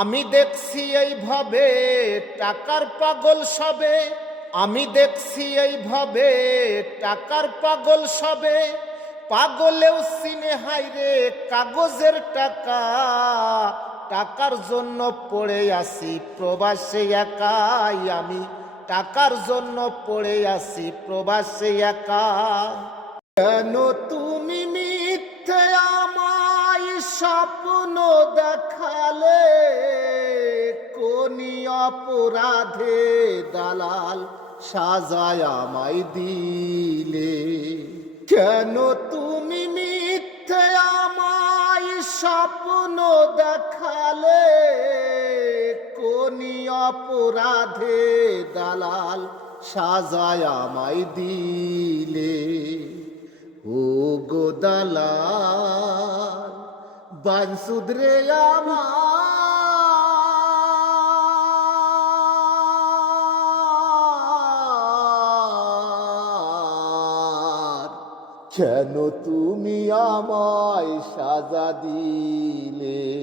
আমি দেখছি এইভাবে টাকার পাগল সবে। আমি দেখছি এইভাবে টাকার পাগল সবে। পাগলেও সিনে হাইরে কাগজের টাকা। টাকার জন্য পড়ে আসি প্রবাসে একাই আমি। টাকার জন্য পড়ে আসি প্রবাসে একা কেন তুমি মিথ্যে আমায় স্বপ্ন অপরাধে দালাল সাজায় আমায় দিলে। কেন তুমি মিথ্যে আমায় স্বপ্ন দেখালে? কোনি অপরাধে দালাল সাজায় আমায় দিলে? ও গো দালাল বানসুদরে আমার। কেন তুমি আমায় সাজা দিলে?